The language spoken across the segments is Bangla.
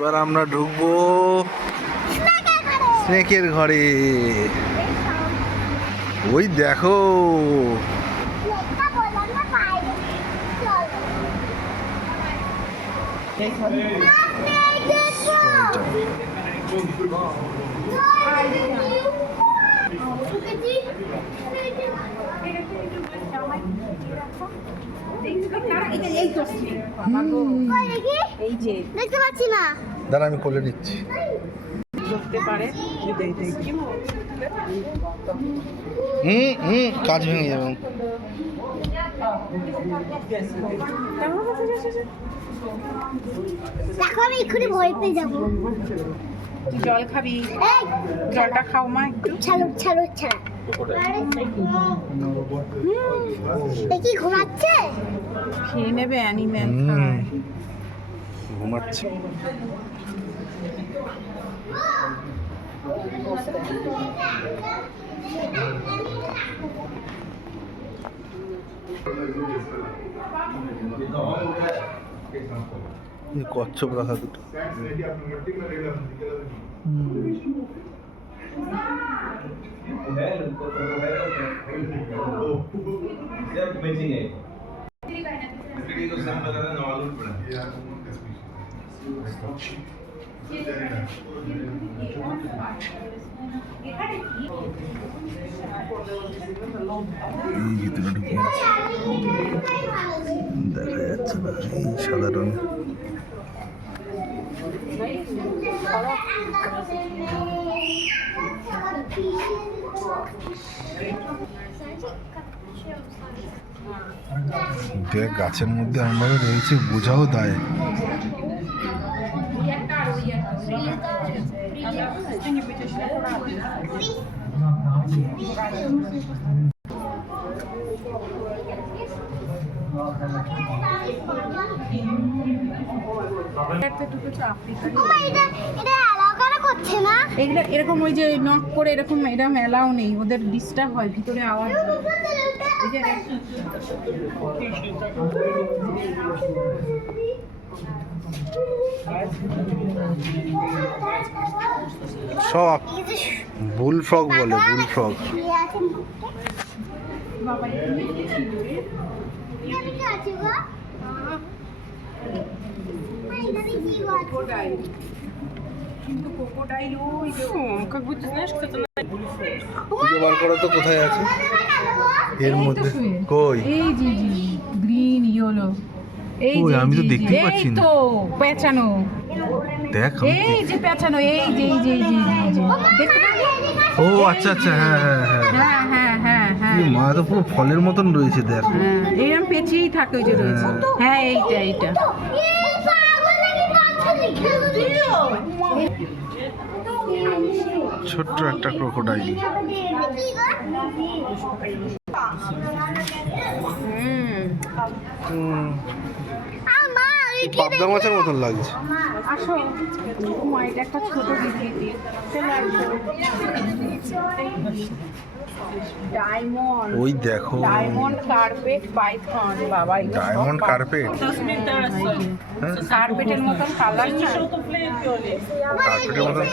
এবার আমরা ঢুকবো স্নেকের ঘরে। ওই দেখো দাঁড়া আমি কোলে নিচ্ছি। কাজ ভেঙে যাবে। দেখো আমি এক্ষুনি ভয় পেয়ে যাবো। জল খাবি? জলটা খাও মা একটু। ছাড়ো ছাড়ো ছাড়া। দেখি ঘুমাচ্ছে। খেয়ে নেবে অ্যানিমেল। ঘুমাচ্ছে। কচ্ছপ রাখা দুটো। দেখা যাচ্ছে না এই সাদা রঙ। দেখ গাছের মধ্যে আমভাবে রয়েছে, বোঝাও দায়। এগুলো এরকম ওই যে নক করে এরকম এরকম এলাও নেই, ওদের ডিস্টার্ব হয় ভিতরে আওয়াজ। সব বুল ফ্রগ বলে, বুল ফ্রগ। খুঁজে বার করো তো কোথায় আছে এর মধ্যে। কই? এই যে গ্রিন ইয়েলো। এই যে আমি তো দেখতেই পাচ্ছি না। এই তো পেঁচানো। দেখ এই যে পেঁচানো, এই যে দেখতে পাচ্ছ? ও আচ্ছা আচ্ছা, হ্যাঁ হ্যাঁ হ্যাঁ হ্যাঁ হ্যাঁ হ্যাঁ হ্যাঁ। মা তো পুরো ফলের মতন রয়েছে দেখ। হ্যাঁ এইরকম পেঁচিয়েই থাকে ওই যে রয়েছে। হ্যাঁ এইটা ছোট্ট একটা ক্রোকোডাইল। পাবদা মাছের মতন লাগছে। আসো এটা একটা ছোট বিক্রি। ডায়মন্ড, ওই দেখো ডায়মন্ড কার্পেট পাইথন। বাবা ডায়মন্ড কার্পেট, কার্পেটের মতন কালার না, কার্পেটের মতন।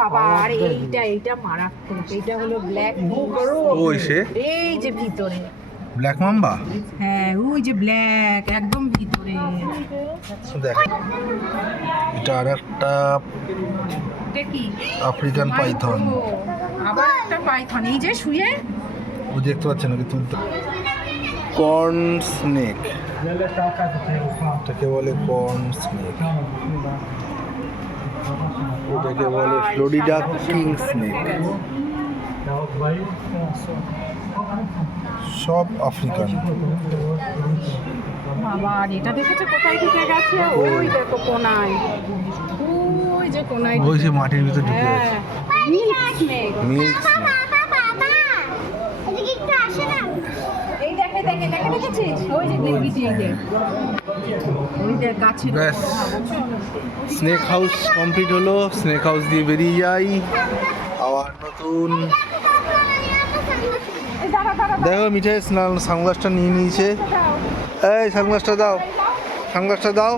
বাবা আর এইটা মারাত্মক। এইটা হলো ব্ল্যাক। ওই সে এই যে ভিতরে ব্ল্যাক মাম্বা। হ্যাঁ ওই যে ব্ল্যাক একদম ভিতরে। দেখ এটা আর একটা কি আফ্রিকান পাইথন। আবার একটা পাইথন এই যে শুয়ে। ও দেখতে পাচ্ছেন নাকি তুলতে। কর্ন স্নেক, এটাকে বলে কর্ন স্নেক। এটাকে বলে ফ্লোরিডা কিং স্নেক। সব আফ্রিকান। বাবা এটা দেখেছো কোথায় ঢুকে গেছে? ওই দেখো কোনায়, ওই যে কোনায়, ওই যে মাটির ভিতর ঢুকে গেছে। Milk snake. Milk snake. এই দেখে দেখেছিস? ওই যে গিরগিটি, এই যে ওই দেখ গাছের। ব্যাস স্নেক হাউস কমপ্লিট হলো। স্নেক হাউস দিয়ে বেরিয়ে যাই আবার নতুন। দেখো মিঠাই সানগ্লাসটা নিয়ে নিয়েছে। এই সানগ্লাসটা দাও। সানগ্লাসটা দাও।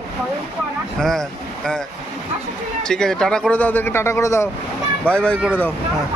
হ্যাঁ হ্যাঁ ঠিক আছে, টাটা করে দাও, ওদেরকে টাটা করে দাও, বাই বাই করে দাও। হ্যাঁ